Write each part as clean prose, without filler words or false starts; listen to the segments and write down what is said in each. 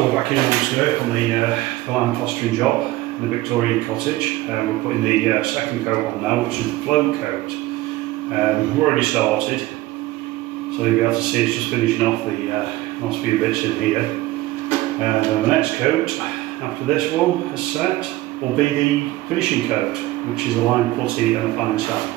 So we're back in Ulster on the lime plastering job in the Victorian cottage. We're putting the second coat on now, which is the float coat. We've already started, so you'll be able to see it's just finishing off the last few bits in here. The next coat after this one is set will be the finishing coat, which is a lime putty and a fine sand.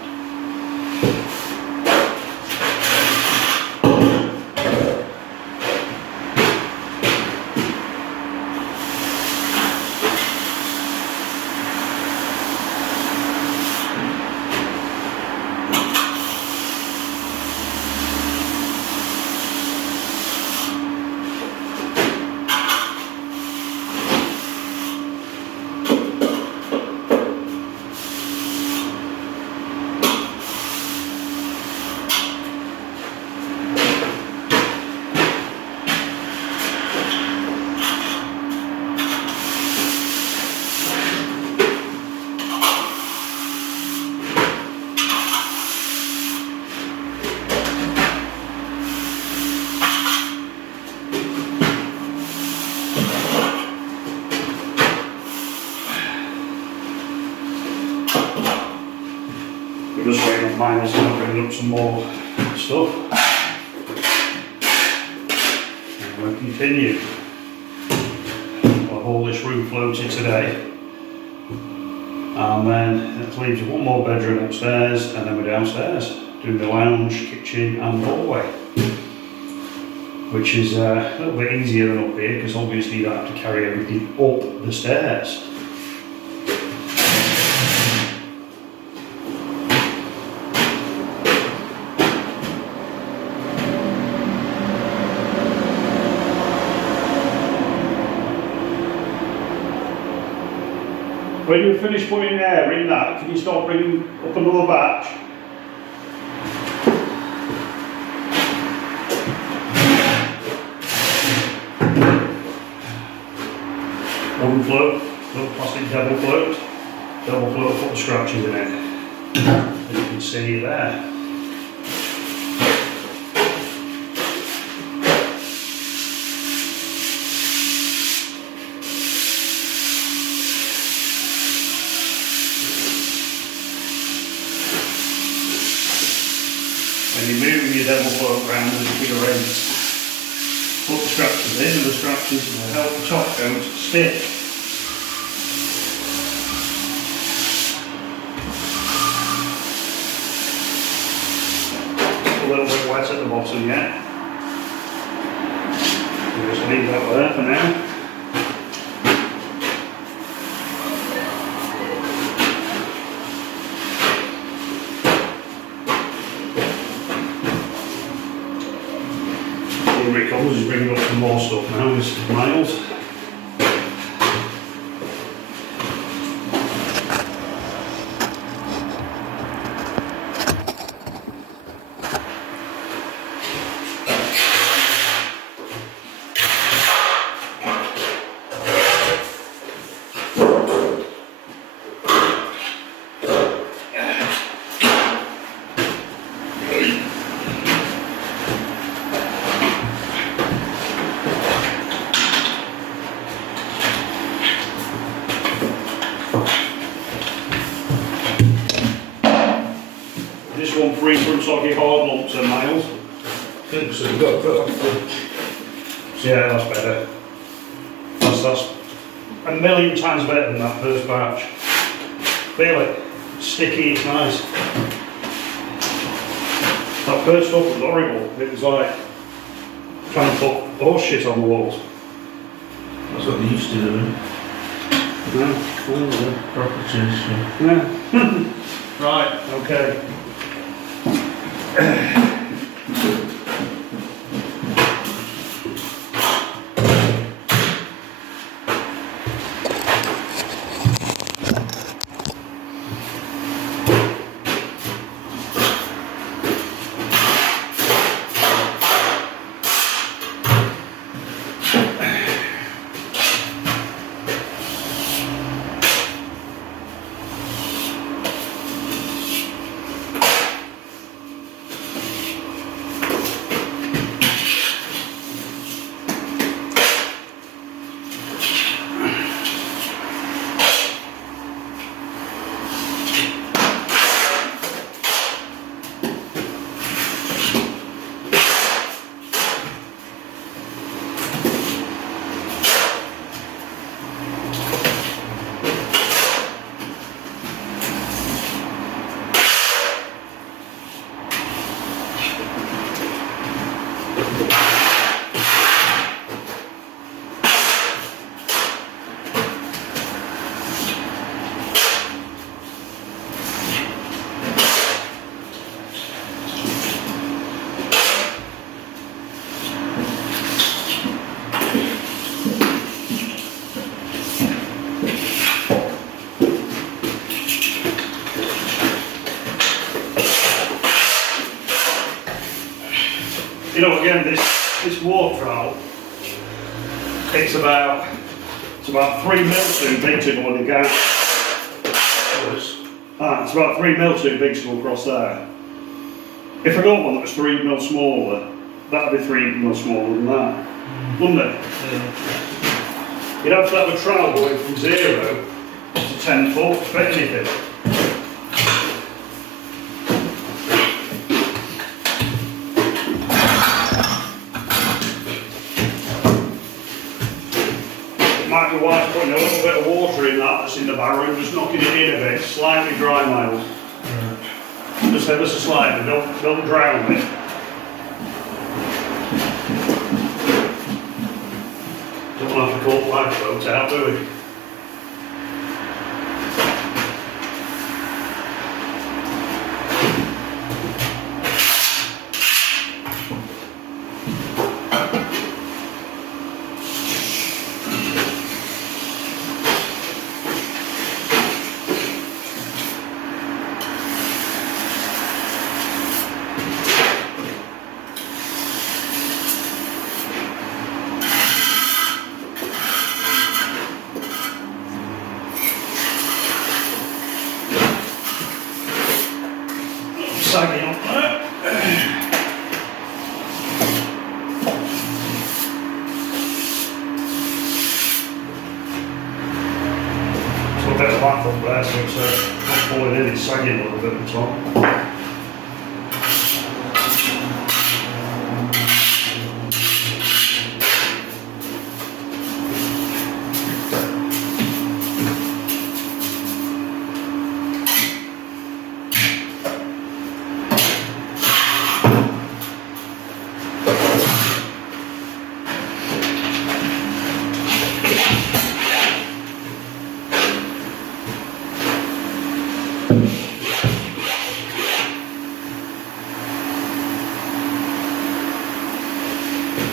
We're just waiting on Miles to bring up some more stuff. And we'll continue. We'll haul this room floated today. And then it leaves one more bedroom upstairs, and then we're downstairs doing the lounge, kitchen and hallway. Which is a little bit easier than up here, because obviously you don't have to carry everything up the stairs. When you finish putting air in that, can you start bringing up another batch? One float, little plastic double float will put the scratches in it. As you can see there. When you're moving your double float around with a bigger ends, put the scratches in, and the scratches will help the top coat stick. A little bit wet at the bottom yet. We'll just leave that there for now. Here he comes, he's bringing up some more stuff now, this is Miles. This one free from soggy hard lumps and Miles. So you've got that. Yeah, that's better. That's a million times better than that first batch. Feel it? It's sticky, it's nice. That first stuff was horrible. It was like trying to put horse shit on the walls. That's what they used to do. No, Properties. yeah. Right, okay. You know, again, this water trowel, it's about 3 mil too big to go in the gap. It's about 3 mil too big to go across there. If I got one that was 3 mil smaller, that'd be 3 mil smaller than that, wouldn't it? Yeah. You'd have to have a trowel going from 0 to 10 foot for anything. Might be wise putting a little bit of water in that's in the barrel and just knocking it in a bit, slightly dry mild. Just ever so slightly, don't drown it. Don't want to have to cut lifeboats out, do we? Sagging up there. So a bit of back up there, so it's not falling in, it's sagging a little bit at the top.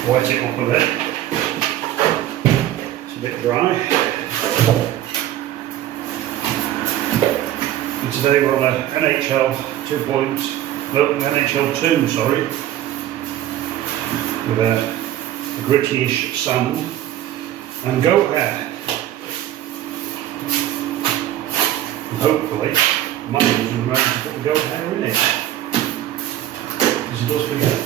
Wet it up a bit. It's a bit dry. And today we're on a NHL 2, sorry, with a gritty-ish sand and goat hair. And hopefully, Mum will remember to put the goat hair in it, because he does forget.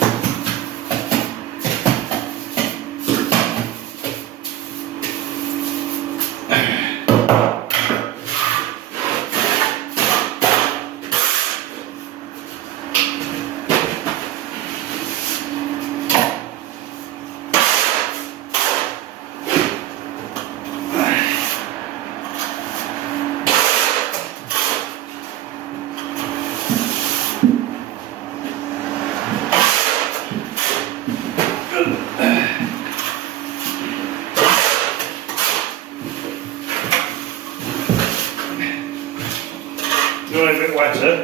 Going a bit wetter.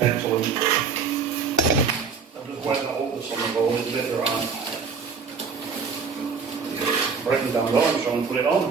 Excellent. I'll just wet that up with some of it's a bit dry. Breaking down the orange, trying to put it on.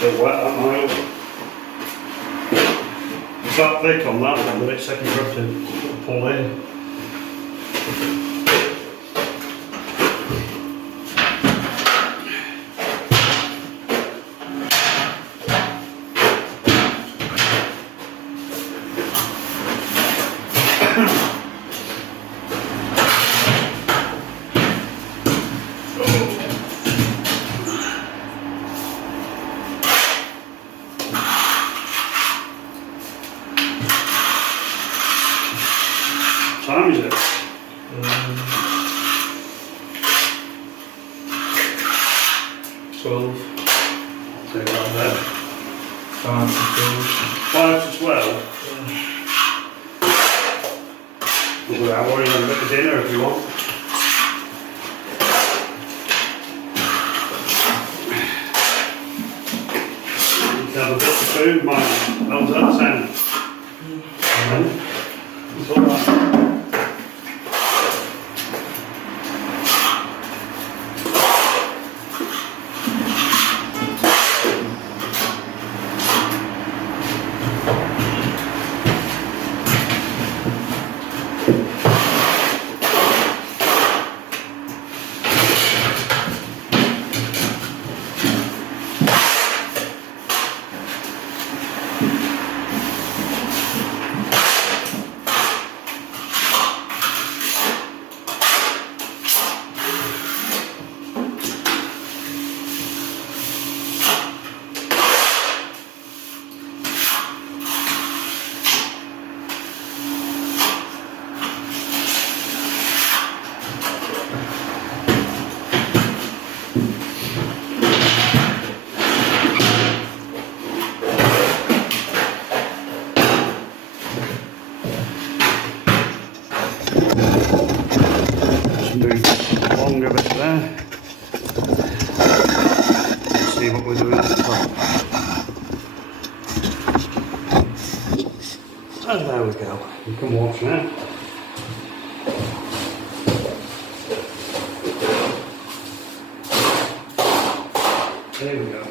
Still wet, that mild. It's that thick on that one that it's taking forever to pull in. Time is it? 12. Take that there. 5 to 12. 5 to 12. We'll go out and have a bit of dinner if you want. You can have a bit of food, mate. How does that sound? It's alright. Move along a bit there. Let's see what we're doing at the top. And there we go. You can watch now. There we go.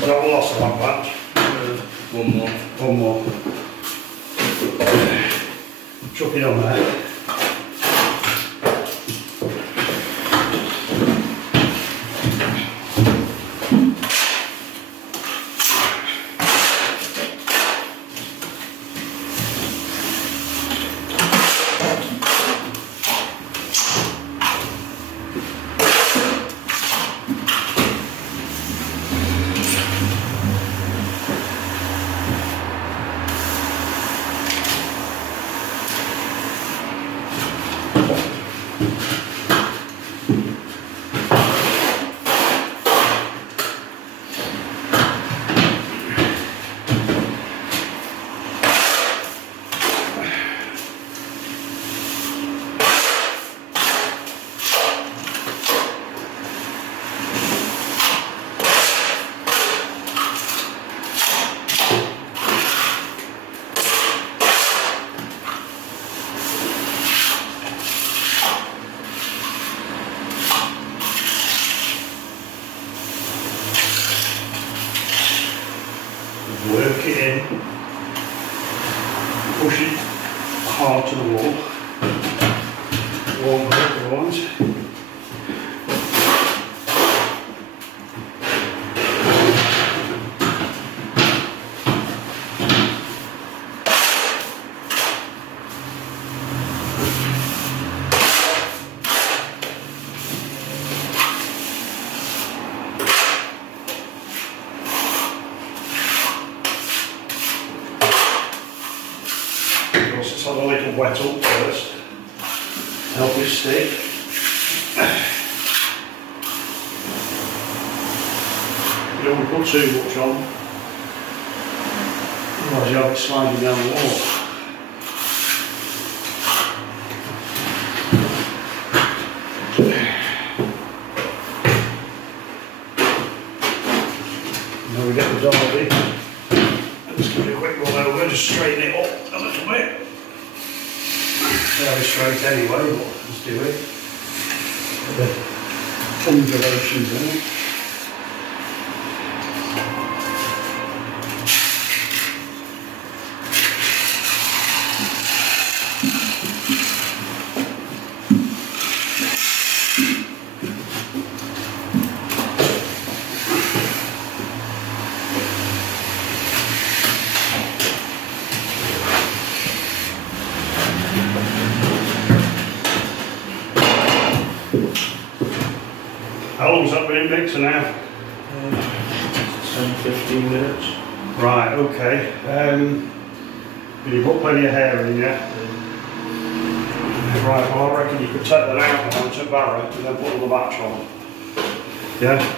That will also have that. One more. One more. Chuck it on there. Work it in, push it hard to the wall, won't hurt otherwise. wet up first, help it stick. You don't want to put too much on, otherwise you have it sliding down the wall. Now we get the derby, just give it a quick run over, just straighten it up a little bit. Fairly straight anyway, but let's do it. The undulations in it. How long's that been in mixer now? 10-15 minutes. Right, okay. You've got plenty of hair in, yeah? Right, well I reckon you could take that out now to Barrett and then put all the batch on. Yeah?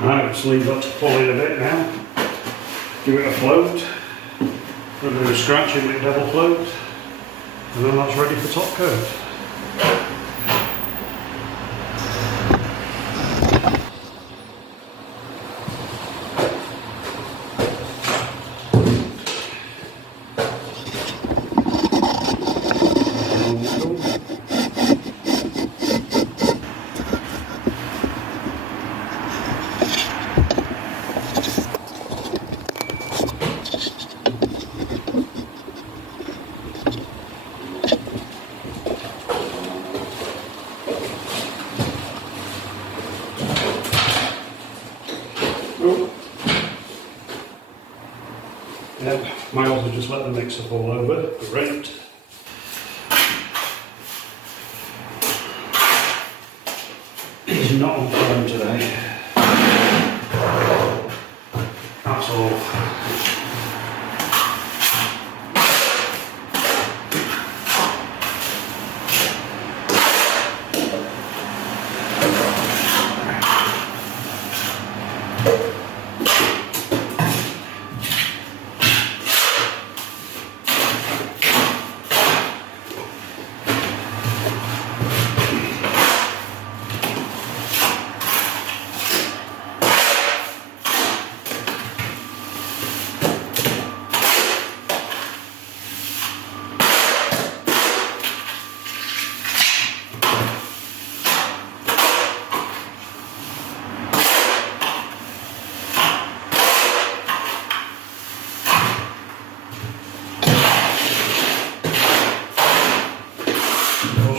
Right, just leave that to pull in a bit now. Give it a float. A bit of scratching with double float. And then that's ready for top coat. Yep, Miles will just let the mixer fall over. Great. He's not on phone today. That's all.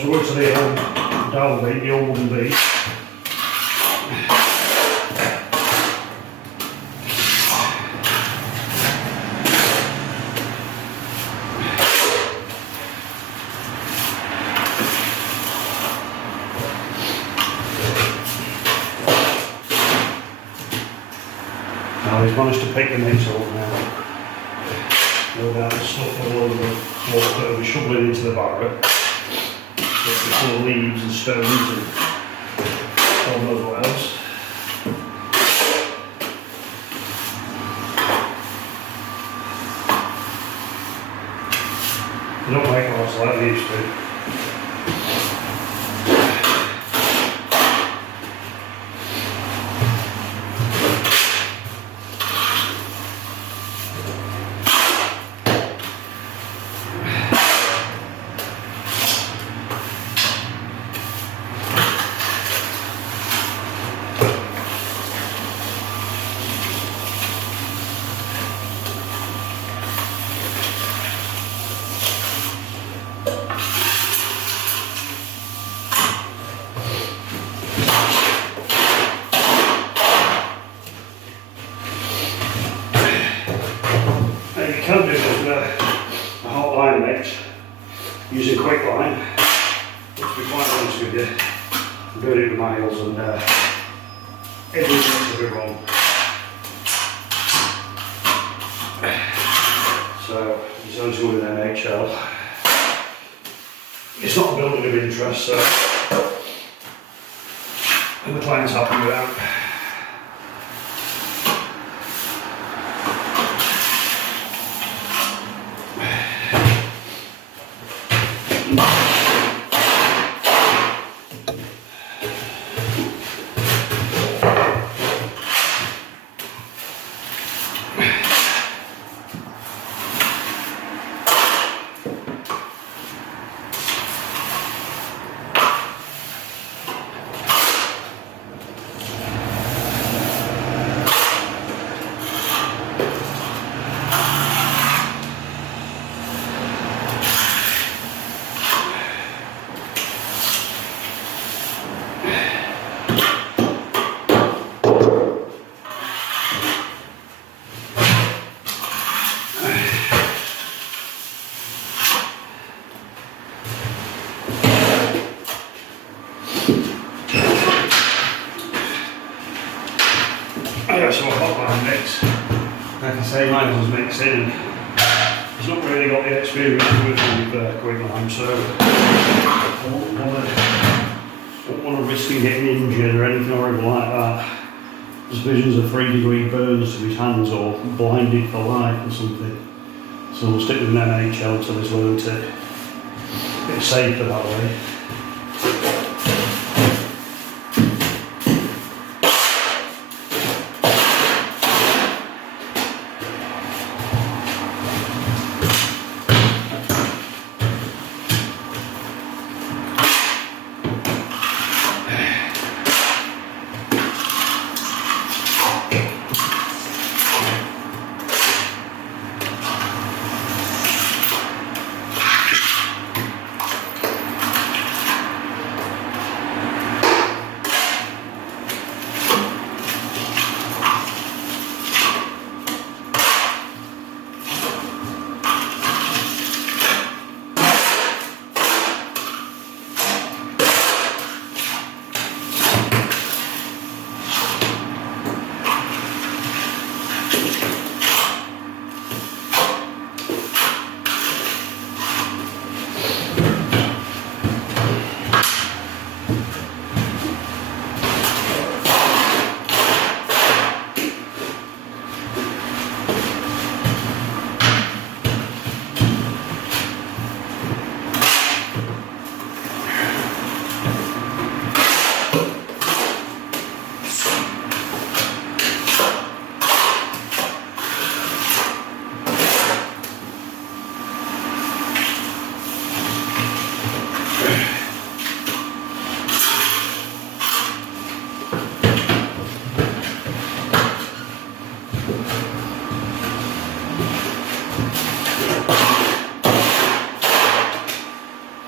So what's the old dowel beat, the old wooden beat. Now he's managed to pick the mix up now. No doubt the stuff all over the water that will be shoveling into the barrel. It's full of leaves and stones and God knows what else. They don't make lots like they used to. can do this with a hot line mix using quick line. But to be quite honest with you, I'm doing it with miles and everything's a bit wrong. So it's only going with NHL. It's not a building of interest, so and the client's happy with that. Yeah, so a hot line mix, like I say, mine was mixing and he's not really got the experience working with quick lime, so I don't want to risk him getting injured or anything horrible like that. There's visions of 3-degree burns to his hands or blinded for life or something. So we'll stick with an NHL until he's learned it. A bit safer that way.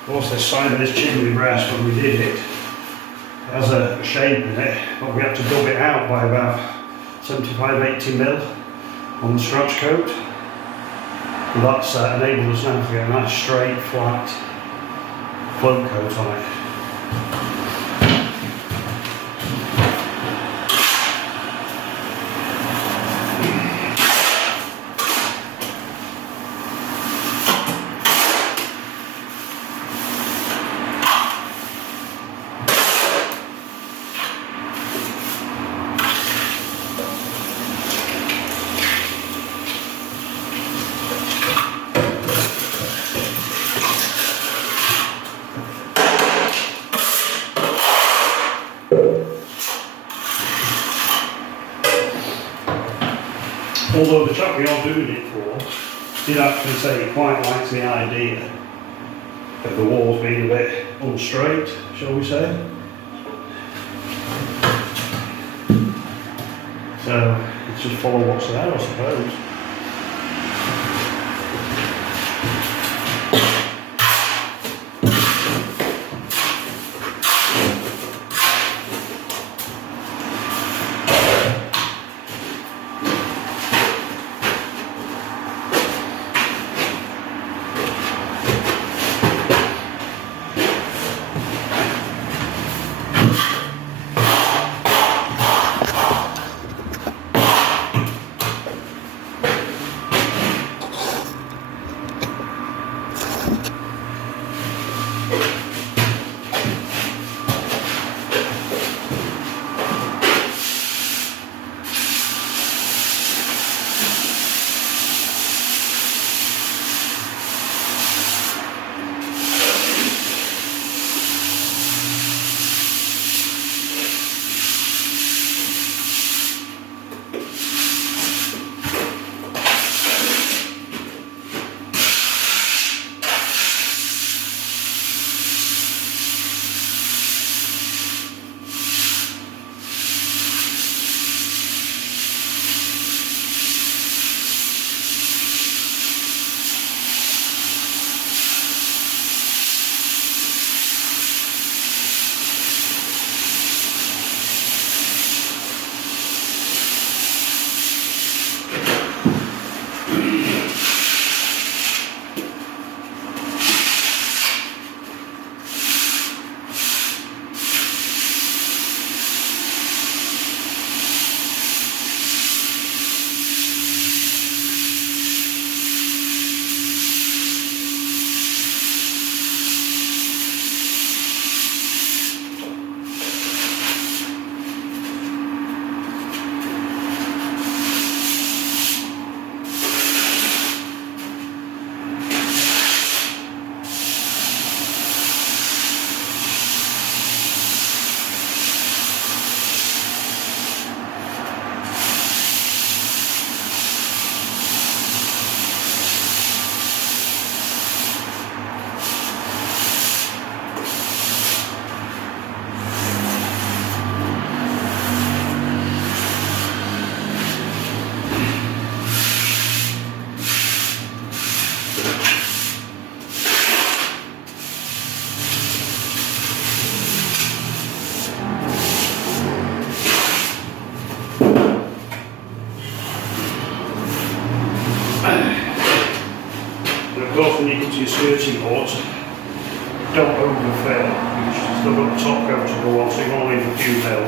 Of course, this side of this chimney brass, when we did it, has a shape in it, but we had to dub it out by about 75-80mm on the scratch coat. And that's enabled us now to get a nice straight, flat float coat on it. Although the chap we are doing it for did actually say he quite likes the idea of the walls being a bit unstraight, shall we say. So let's just follow what's there, I suppose. course, when you come to your skirting boards, don't overfill, because you've still got the top coat to go on, so you want to leave a few mil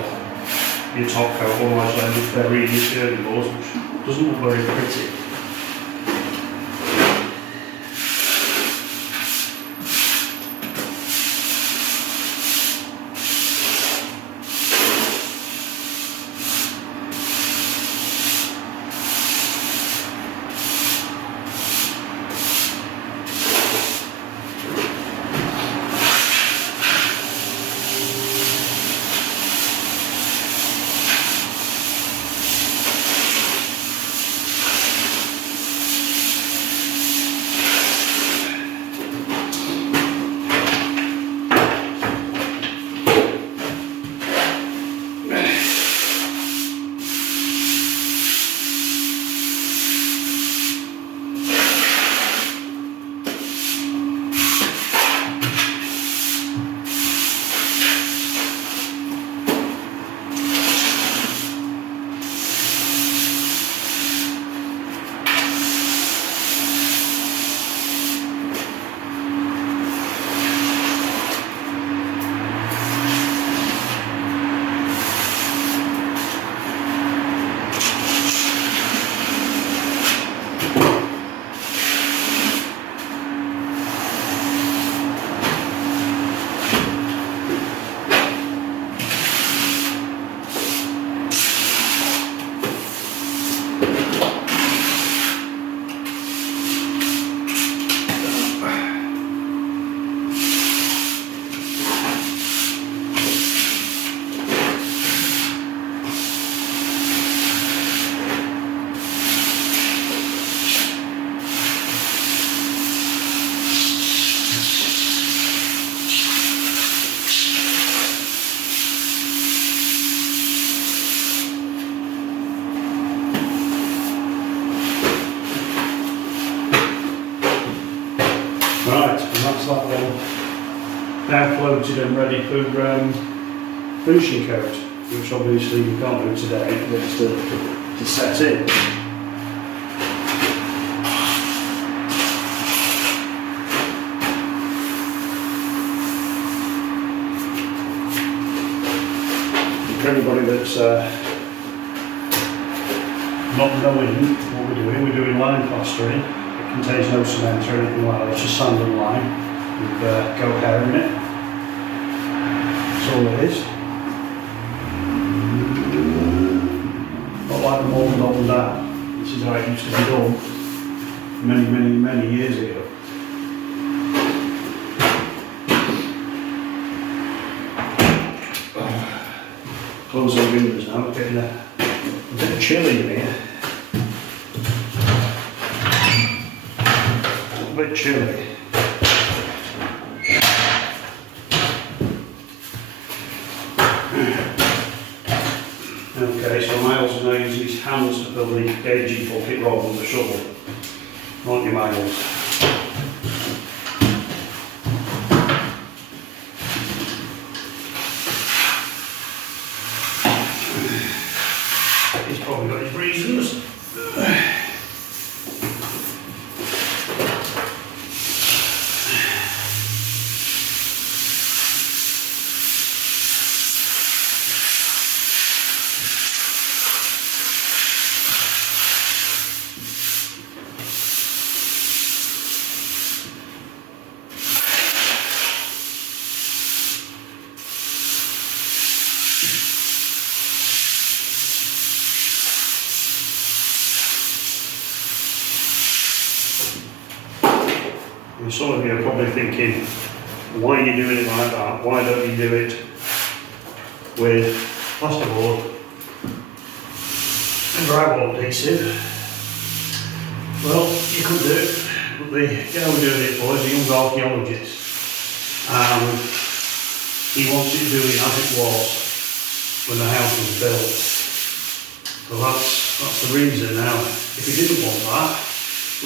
in your top coat, otherwise you'll end up burying your skirting boards, which doesn't look very pretty. Right, and that's that one now floated and ready for finishing coat, which obviously you can't do today, but it's to set in. For anybody that's not knowing what we're doing line plastering. It contains no cement or anything like that, it's just sand and lime with goat hair in it. That's all it is. Not like the mould on that. This is how it used to be done many years ago. Close the windows now, it's getting a bit chilly in here. A bit chilly. Okay, so Miles now uses his hands to fill the gauging bucket rather than the shovel. Aren't you, Miles? He's probably got his reasons. Some of you are probably thinking, why are you doing it like that? Why don't you do it with plasterboard and drywall adhesive? Well, you could do it, but the guy we're doing it for is a young archaeologist, and he wants it doing as it was when the house was built. So that's the reason. Now, if he didn't want that,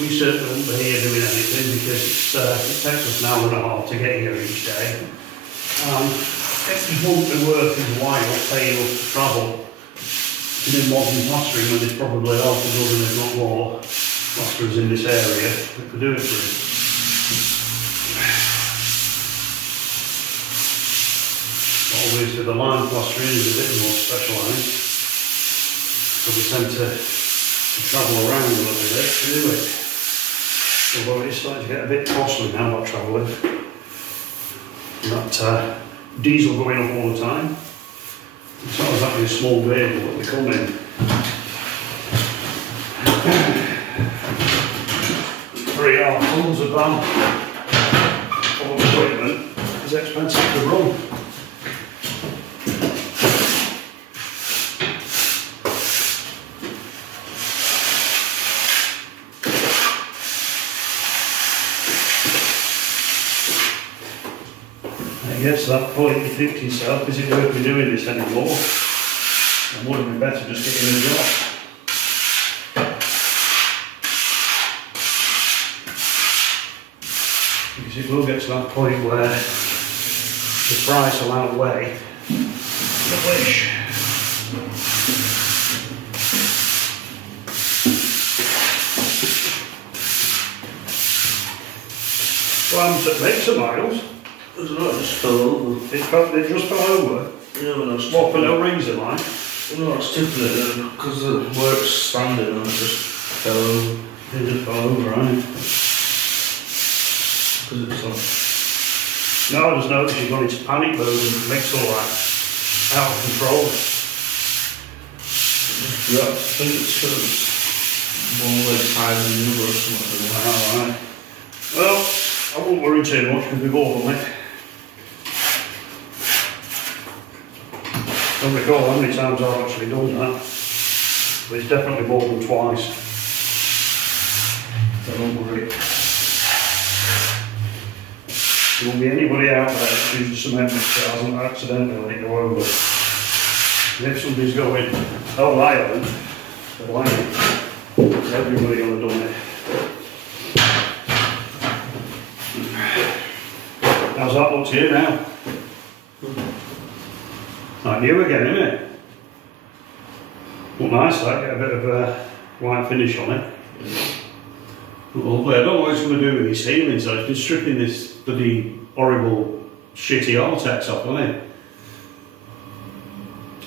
we certainly wouldn't be here doing anything, because it takes us an hour and a half to get here each day. It wouldn't be worth his while paying us to travel to do modern plastering when there's probably half a dozen, if not more, plasterers in this area that could do it for him. Obviously the line plastering is a bit more specialised, so we tend to travel around a little bit to do it. Although it's starting to get a bit costly now, not travelling. That diesel going up all the time. It's not exactly a small vehicle that we come in. 3.5 tons of van full of equipment is expensive to run. It gets to that point you think to yourself, is it worth me doing this anymore? And would it be better just getting a job? Because it will get to that point where the price will outweigh the wish. Well, I'm at makes of miles. It just fell over. It just fell over? Yeah, when I was What, for no reason, like? No, I was tipping it because where it's standing and it just fell over. It just fell over, right? Because it's like... No, I just noticed you've gone into panic mode and it makes all that out of control. Yeah, I think it's because one leg higher than the other or something. Alright. Well, I won't worry too much because we've all done it. I don't recall how many times I've actually done that, but it's definitely more than twice. So don't worry. There won't be anybody out there that uses cement mixer that hasn't accidentally let it go over. And if somebody's going, oh, I haven't, well, everybody will have done it. How's that look to you now? Like new again, isn't it? Look nice, that, get a bit of a white finish on it. Lovely. I don't know what it's going to do with these ceilings though. It's been stripping this bloody horrible, shitty Artex off, hasn't it?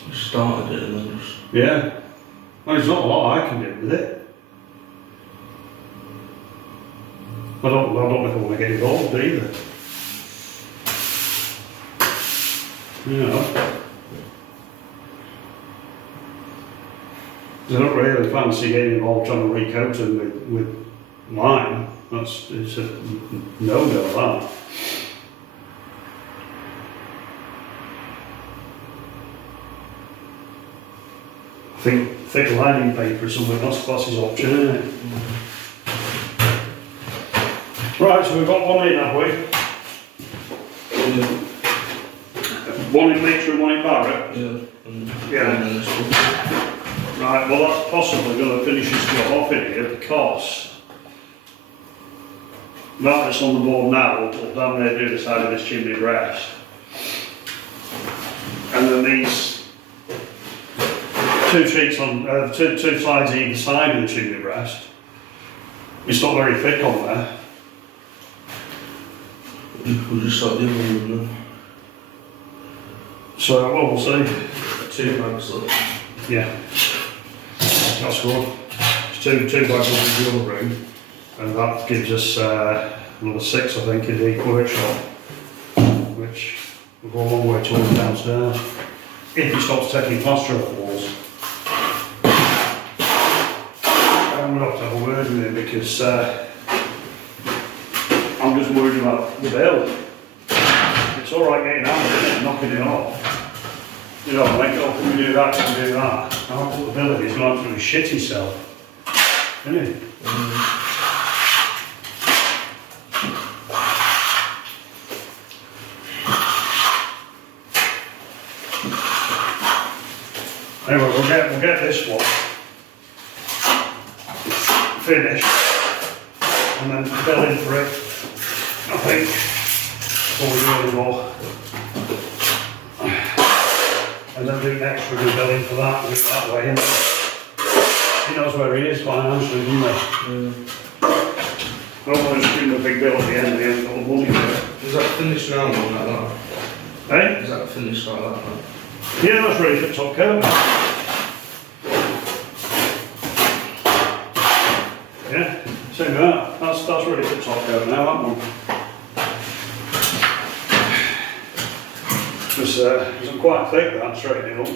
You started it and then just... Yeah. Well, there's not a lot I can do with it. I don't know if I want to get involved either. You know. I don't really fancy getting involved trying to recoat them with lime. It's a no-go, that. I think thick lining paper is something that's class's option, isn't it? Right, so we've got one in, have we? One in Leitrim and one in Barrett? Yeah. Right, well that's possibly going to finish this job off in here because that that's on the board now will down there do the side of this chimney breast. And then these two sheets on, two sides either side of the chimney breast. It's not very thick on there. We'll just start the other one now. So, well, we'll see. 2 bags left. Yeah. That's good. It's two bags in the other room, and that gives us another 6, I think, in the workshop, which will go a long way towards downstairs. If he stops taking plaster off the walls. I'm going to have a word with him because I'm just worried about the bill. It's alright getting out of it and knocking it off. You know, like, oh, can we do that, can we do that? I'll put the bill if he's going to absolutely shit himself. Isn't he? Anyway, we'll get this one finished and then bill in for it, I think, before we do any more. And then do extra billing for that way. He knows where he is financially, doesn't he? I don't want to just bring the big bill at the end, they haven't got the money for it. Is that finished now, or like that? Eh? Is that finished like that? Man? Yeah, that's ready for top coat. Yeah, same with that. That's ready for top coat now, that one. It's quite thick, that, straightening up.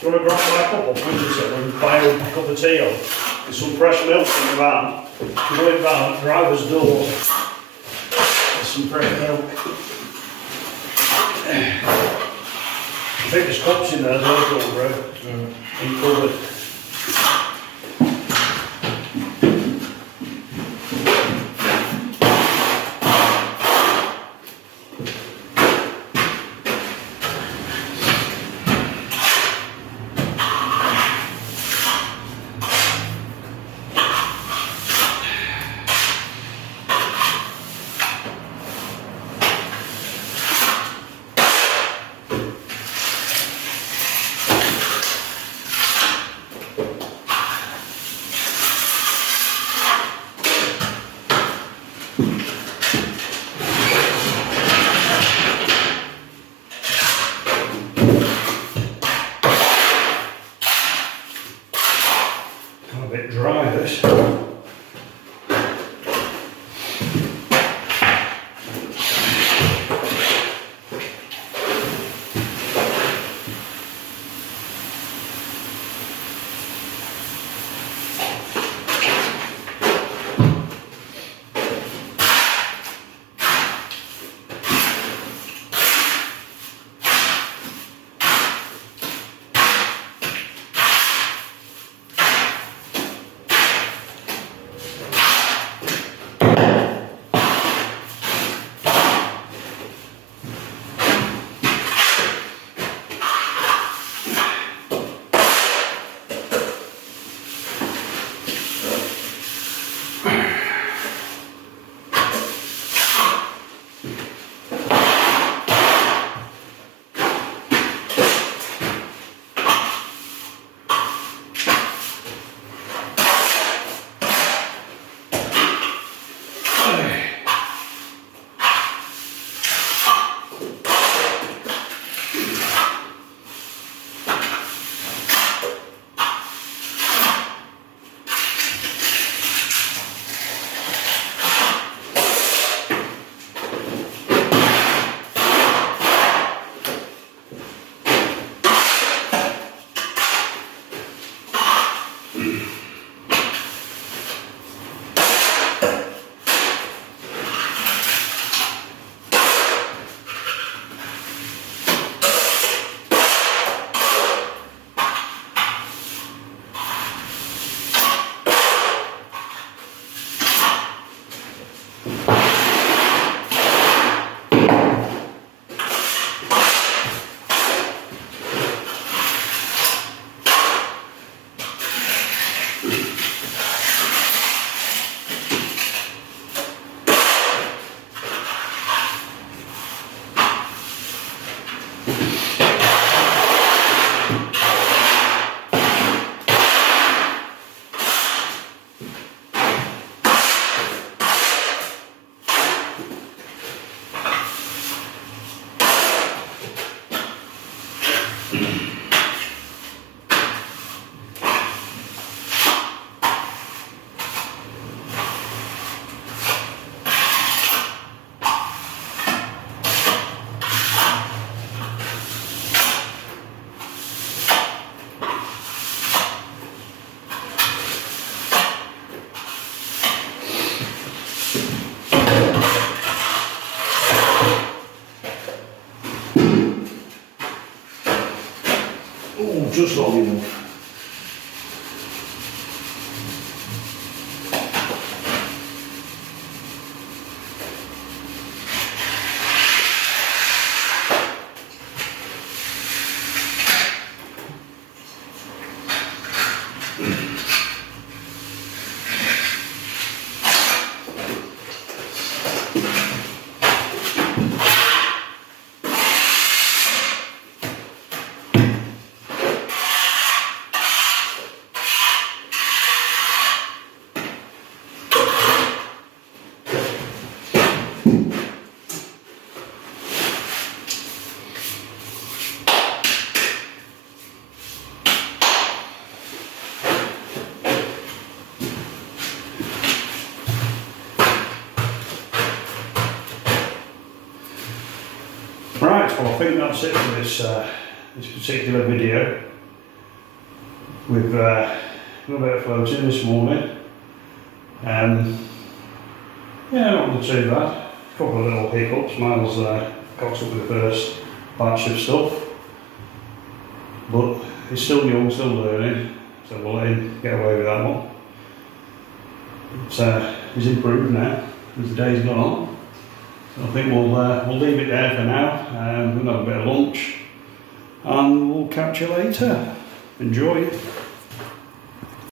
Do you want to grab my cup up and buy a cup of tea up? There's some fresh milk in the van. You go in van, driver's door. There's some fresh milk. I think there's cups in there as well, bro. In cupboard. A bit dry this. Just long enough. Right, well I think that's it for this this particular video. We've got a bit of floating this morning. Yeah, not too bad. A couple of little hiccups. Miles got up with the first batch of stuff, but he's still young, still learning, so we'll let him get away with that one. But he's improved now as the day's gone on. So I think we'll leave it there for now. We'll have a bit of lunch, and we'll catch you later. Enjoy.